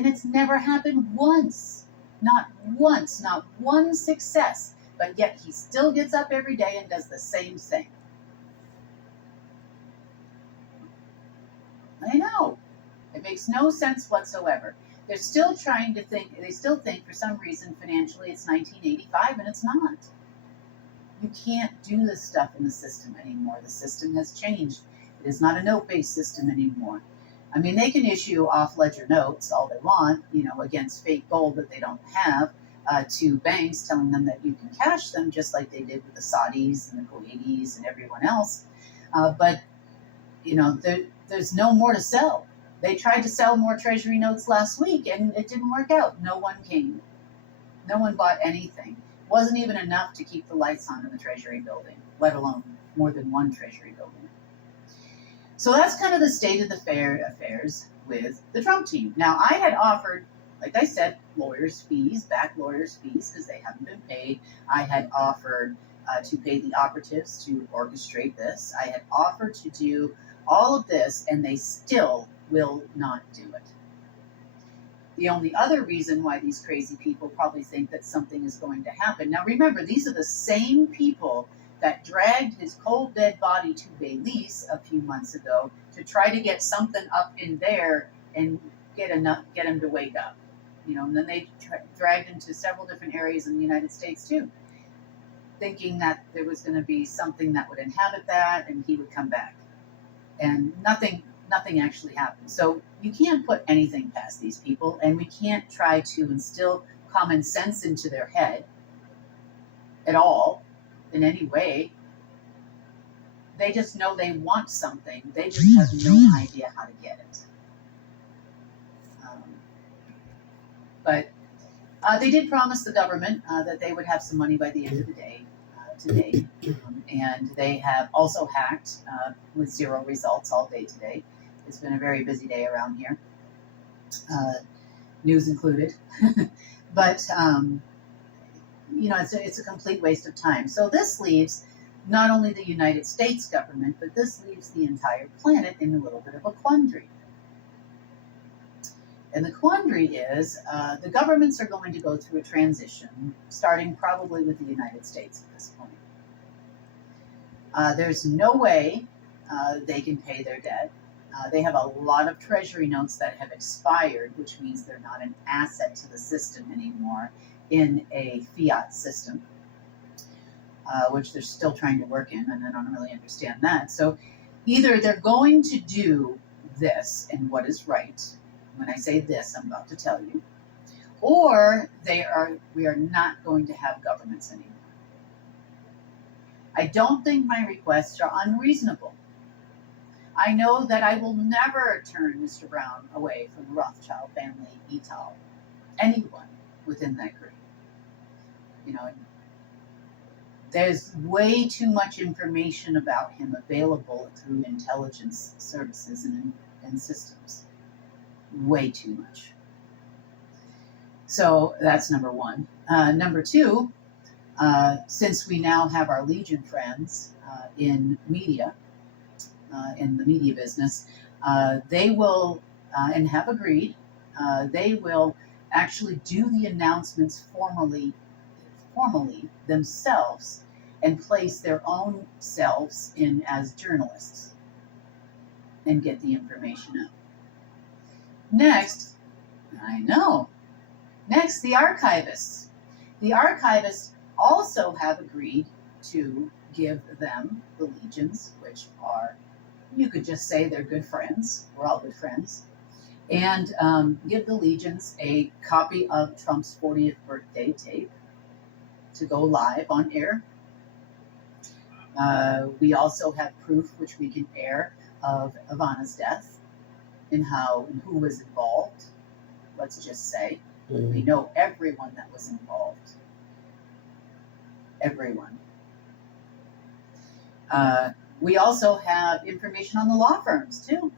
And it's never happened once. Not once, not one success. But yet he still gets up every day and does the same thing. I know. It makes no sense whatsoever. They're still trying to think, they still think for some reason financially it's 1985, and it's not. You can't do this stuff in the system anymore. The system has changed. It is not a note-based system anymore. I mean, they can issue off-ledger notes all they want, against fake gold that they don't have, to banks, telling them that you can cash them, just like they did with the Saudis and the Kuwaitis and everyone else. But there's no more to sell. They tried to sell more treasury notes last week, and it didn't work out. No one came. No one bought anything. It wasn't even enough to keep the lights on in the Treasury building, let alone more than one Treasury building. So that's kind of the state of the affairs with the Trump team. Now, I had offered, like I said, back lawyers' fees, because they haven't been paid. I had offered to pay the operatives to orchestrate this. I had offered to do all of this, and they still will not do it. The only other reason why these crazy people probably think that something is going to happen. Now, remember, these are the same people that dragged his cold, dead body to Belize a few months ago to try to get something up in there and get him to wake up. And then they dragged him to several different areas in the United States too, thinking that there was going to be something that would inhabit that and he would come back. And nothing actually happened. So you can't put anything past these people, and we can't try to instill common sense into their head at all in any way. They just know they want something. They just have no idea how to get it. But they did promise the government that they would have some money by the end of the day today. And they have also hacked with zero results all day today. It's been a very busy day around here, news included. But, it's a complete waste of time. So this leaves not only the United States government, but this leaves the entire planet in a little bit of a quandary. And the quandary is the governments are going to go through a transition, starting probably with the United States at this point. There's no way they can pay their debt. They have a lot of treasury notes that have expired, which means they're not an asset to the system anymore in a fiat system, which they're still trying to work in, and I don't really understand that. So either they're going to do this and what is right. When I say this, I'm about to tell you, or we are not going to have governments anymore. I don't think my requests are unreasonable. I know that I will never turn Mr. Brown away from the Rothschild family, Etal, anyone within that group. There's way too much information about him available through intelligence services and systems. Way too much. So that's number one. Number two, since we now have our Legion friends in media, in the media business, they will, and have agreed, they will actually do the announcements formally themselves and place their own selves in as journalists and get the information out. Next, the archivists. The archivists also have agreed to give them, the legions, which are, you could just say they're good friends, we're all good friends, and give the legions a copy of Trump's 40th birthday tape to go live on air. We also have proof, which we can air, of Ivana's death and who was involved. Let's just say we know everyone that was involved. Everyone. We also have information on the law firms too.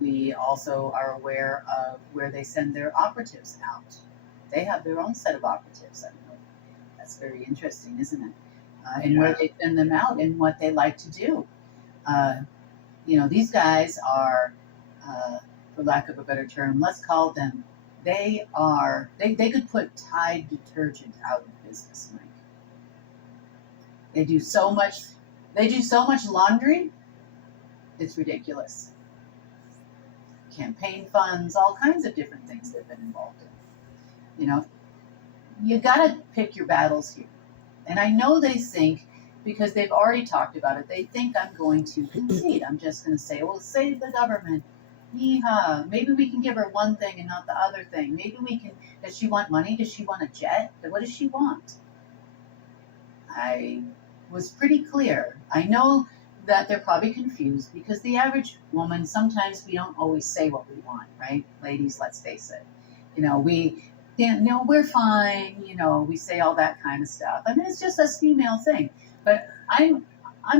We also are aware of where they send their operatives out. They have their own set of operatives. I don't know. That's very interesting, isn't it? And where they send them out and what they like to do. These guys are for lack of a better term, let's call them, they could put Tide detergent out of business, Mike. They do so much laundry, it's ridiculous. Campaign funds, all kinds of different things they've been involved in. You know, you gotta pick your battles here. And I know they think, because they've already talked about it, they think I'm going to concede. I'm just going to say, well, save the government. Yeehaw. Maybe we can give her one thing and not the other thing. Maybe we can. Does she want money? Does she want a jet? What does she want? I was pretty clear. I know that they're probably confused because the average woman, sometimes we don't always say what we want, right? Ladies, let's face it. We're fine. We say all that kind of stuff. I mean, it's just a female thing. But I'm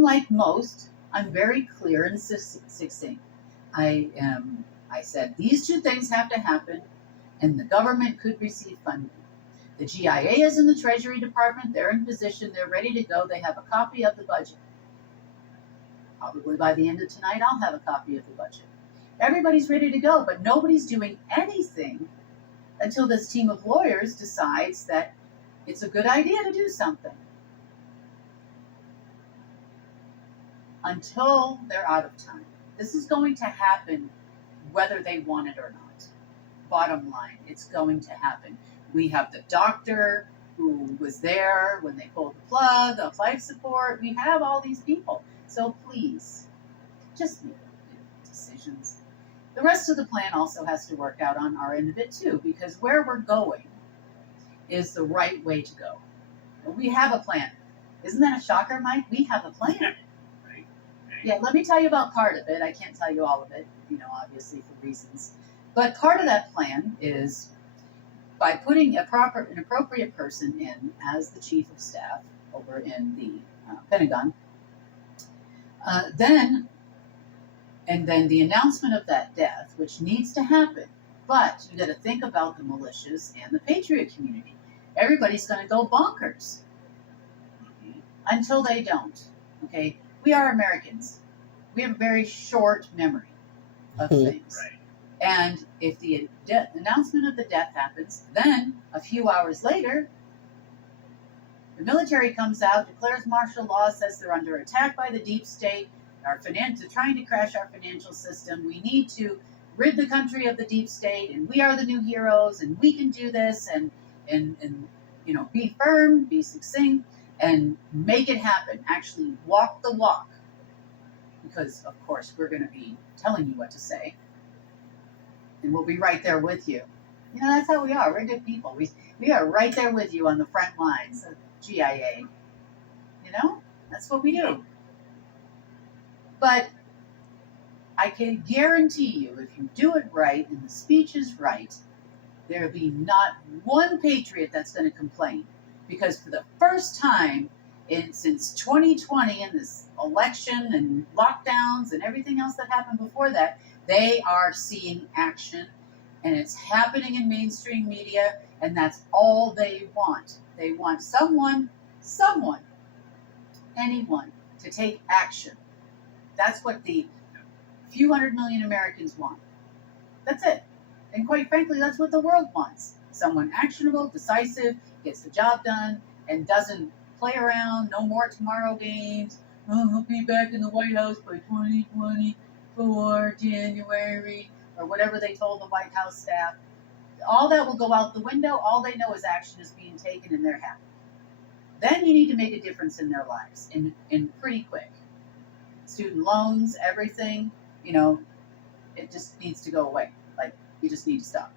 like most. I'm very clear and succinct. I said these two things have to happen, and the government could receive funding. The GIA is in the Treasury Department. They're in position. They're ready to go. They have a copy of the budget. Probably by the end of tonight, I'll have a copy of the budget. Everybody's ready to go, but nobody's doing anything until this team of lawyers decides that it's a good idea to do something. Until they're out of time. This is going to happen whether they want it or not. Bottom line, it's going to happen. We have the doctor who was there when they pulled the plug of life support. We have all these people. So please, just make decisions. The rest of the plan also has to work out on our end of it too, because where we're going is the right way to go. We have a plan. Isn't that a shocker, Mike? We have a plan. Yeah, let me tell you about part of it. I can't tell you all of it, obviously for reasons. But part of that plan is by putting an appropriate person in as the chief of staff over in the Pentagon. Then the announcement of that death, which needs to happen. But you got to think about the militias and the patriot community. Everybody's going to go bonkers until they don't. Okay. We are Americans. We have a very short memory of things. Right. And if the announcement of the death happens, then a few hours later, the military comes out, declares martial law, says they're under attack by the deep state. They're trying to crash our financial system. We need to rid the country of the deep state, and we are the new heroes, and we can do this, and be firm, be succinct, and make it happen. Actually walk the walk. Because, of course, we're going to be telling you what to say. And we'll be right there with you. That's how we are. We're good people. We are right there with you on the front lines of GIA. That's what we do. But I can guarantee you, if you do it right and the speech is right, there'll be not one patriot that's going to complain. Because for the first time since 2020 and this election and lockdowns and everything else that happened before that, they are seeing action, and it's happening in mainstream media, and that's all they want. They want someone, anyone, to take action. That's what the few 100 million Americans want. That's it. And quite frankly, that's what the world wants. Someone actionable, decisive, gets the job done, and doesn't play around. No more tomorrow games. He'll be back in the White House by 2024, January, or whatever they told the White House staff. All that will go out the window. All they know is action is being taken, and they're happy. Then you need to make a difference in their lives, and pretty quick. Student loans, everything, it just needs to go away. You just need to stop.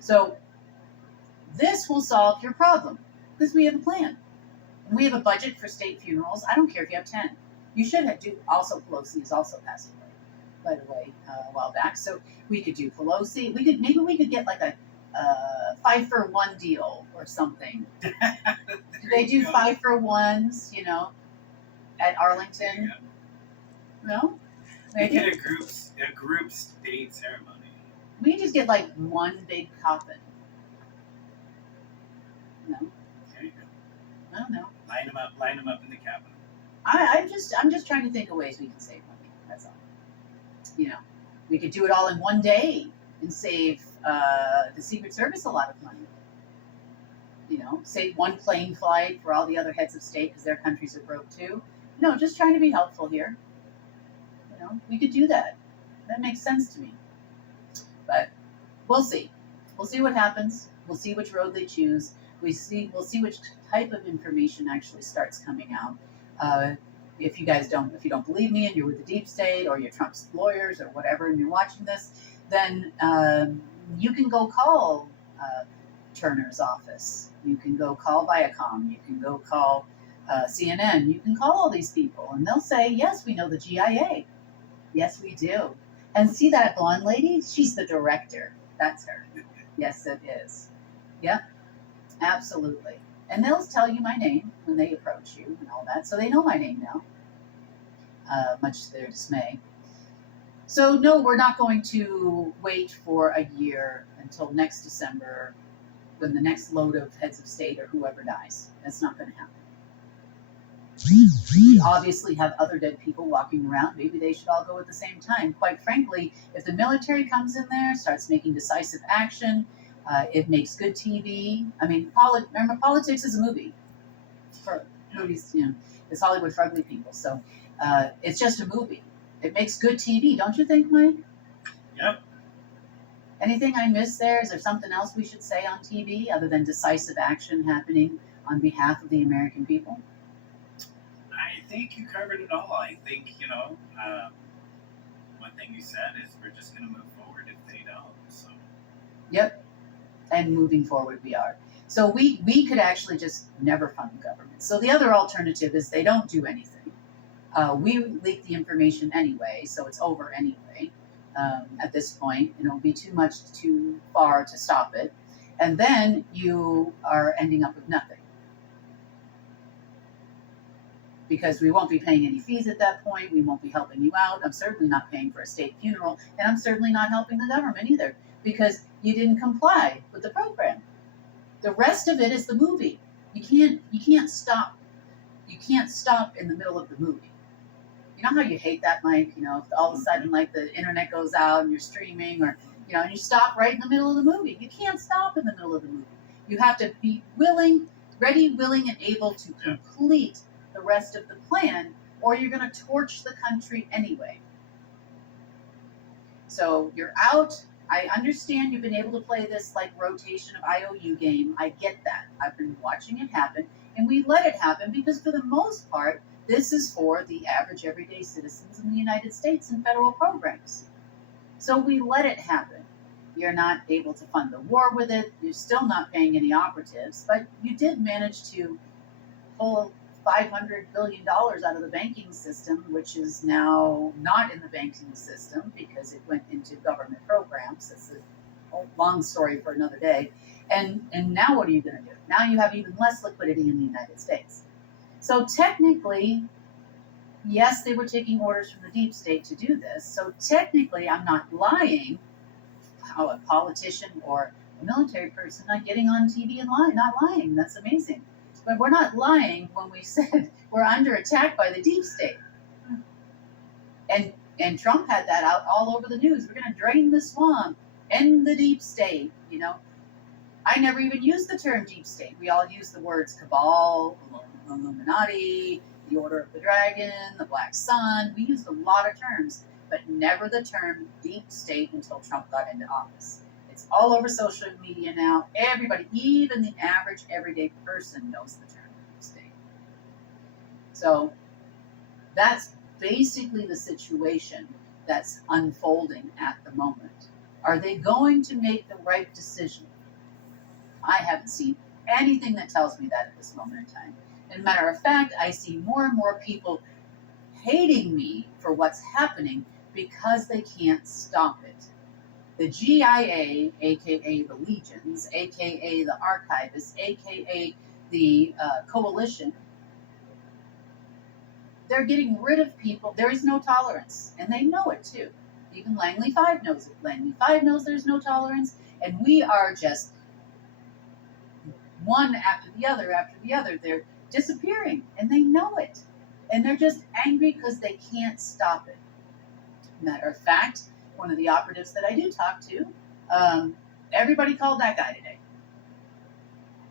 So this will solve your problem because we have a plan. And we have a budget for state funerals. I don't care if you have 10. You should do. Also, Pelosi has also passed away, by the way, a while back. So we could do Pelosi. Maybe we could get like a 5-for-1 deal or something. Do they do 5-for-1s? At Arlington? No. We get a group state ceremony. We can just get like one big coffin. No. There you go. I don't know. Line them up in the Capitol. I'm just trying to think of ways we can save money. That's all. We could do it all in one day and save the Secret Service a lot of money. Save one plane flight for all the other heads of state because their countries are broke too. No, just trying to be helpful here. We could do that. That makes sense to me. But we'll see. We'll see what happens. We'll see which road they choose. We'll see which type of information actually starts coming out. If you don't believe me and you're with the deep state or you're Trump's lawyers or whatever, and you're watching this, then you can go call Turner's office. You can go call Viacom. You can go call CNN. You can call all these people, and they'll say, "Yes, we know the GIA. Yes, we do." And see that blonde lady? She's the director. That's her. Yes, it is. Yep, absolutely. And they'll tell you my name when they approach you and all that, so they know my name now, much to their dismay. So, no, we're not going to wait for a year until next December when the next load of heads of state or whoever dies. That's not going to happen. We obviously have other dead people walking around. Maybe they should all go at the same time. Quite frankly, if the military comes in there, starts making decisive action, it makes good TV. I mean, remember, politics is a movie. For movies, it's Hollywood for ugly people. So it's just a movie. It makes good TV, don't you think, Mike? Yep. Anything I missed there? Is there something else we should say on TV other than decisive action happening on behalf of the American people? I think you covered it all. I think, one thing you said is we're just going to move forward if they don't. So. Yep. And moving forward we are. So we could actually just never fund the government. So the other alternative is they don't do anything. We leak the information anyway, so it's over anyway. At this point, it'll be too far to stop it. And then you are ending up with nothing. Because we won't be paying any fees at that point. We won't be helping you out. I'm certainly not paying for a state funeral, and I'm certainly not helping the government either because you didn't comply with the program. The rest of it is the movie. You can't stop. You can't stop in the middle of the movie. You know how you hate that, Mike? If all of a sudden like the internet goes out and you're streaming or and you stop right in the middle of the movie. You can't stop in the middle of the movie. You have to be ready, willing, and able to complete the rest of the plan, or you're going to torch the country anyway. So you're out. I understand you've been able to play this like rotation of IOU game. I get that. I've been watching it happen, and we let it happen because for the most part, this is for the average everyday citizens in the United States and federal programs. So we let it happen. You're not able to fund the war with it. You're still not paying any operatives, but you did manage to pull $500 billion out of the banking system, which is now not in the banking system because it went into government programs. It's a long story for another day. And now what are you going to do? Now you have even less liquidity in the United States. So technically, yes, they were taking orders from the deep state to do this. So technically, I'm not lying. How a politician or a military person not getting on TV and not lying. That's amazing. But we're not lying when we said we're under attack by the deep state. And Trump had that out all over the news. We're going to drain the swamp, end the deep state. I never even used the term deep state. We all use the words cabal, Illuminati, the Order of the Dragon, the Black Sun. We used a lot of terms, but never the term deep state until Trump got into office. It's all over social media now. Everybody, even the average everyday person, knows the term deep state. So that's basically the situation that's unfolding at the moment. Are they going to make the right decision? I haven't seen anything that tells me that at this moment in time. As a matter of fact, I see more and more people hating me for what's happening because they can't stop it. The GIA, aka the Legions, aka the Archivists, aka the Coalition, they're getting rid of people. There is no tolerance, and they know it too. Even Langley 5 knows it. Langley 5 knows there's no tolerance, and we are just one after the other after the other. They're disappearing, and they know it. And they're just angry because they can't stop it. Matter of fact, one of the operatives that I do talk to, everybody called that guy today.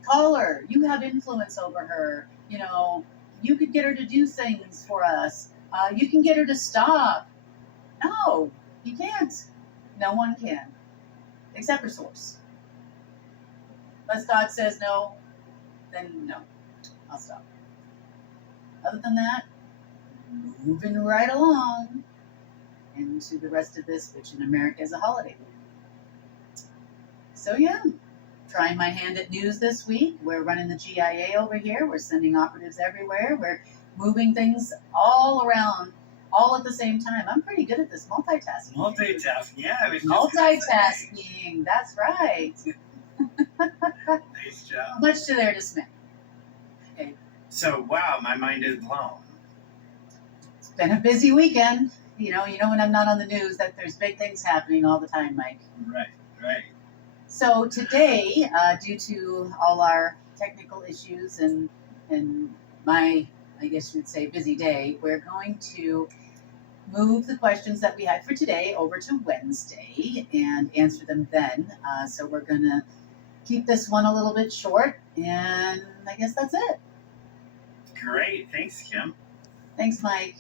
Call her. You have influence over her. You know, you could get her to do things for us. You can get her to stop. No, you can't. No one can, except for Source. Unless God says no, then no, I'll stop. Other than that, moving right along into the rest of this, which in America is a holiday week. So yeah, trying my hand at news this week. We're running the GIA over here. We're sending operatives everywhere. We're moving things all around, all at the same time. I'm pretty good at this multitasking. Multitasking, yeah. I was just Multitasking, that's right. Nice job. Much to their dismay. Okay. So, wow, my mind is blown. It's been a busy weekend. You know when I'm not on the news that there's big things happening all the time, Mike. Right, right. So today, due to all our technical issues and my, I guess you would say, busy day, we're going to move the questions that we had for today over to Wednesday and answer them then. So we're going to keep this one a little bit short, and I guess that's it. Great. Thanks, Kim. Thanks, Mike.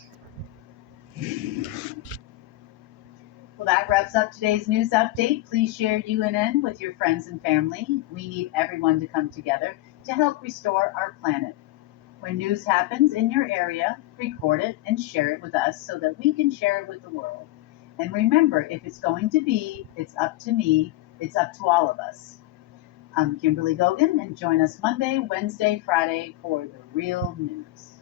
Well, that wraps up today's news update. Please share UNN with your friends and family. We need everyone to come together to help restore our planet. When news happens in your area, record it and share it with us so that we can share it with the world. And remember, if it's going to be, it's up to me, it's up to all of us. I'm Kimberly Gogan, and join us Monday, Wednesday, Friday for the real news.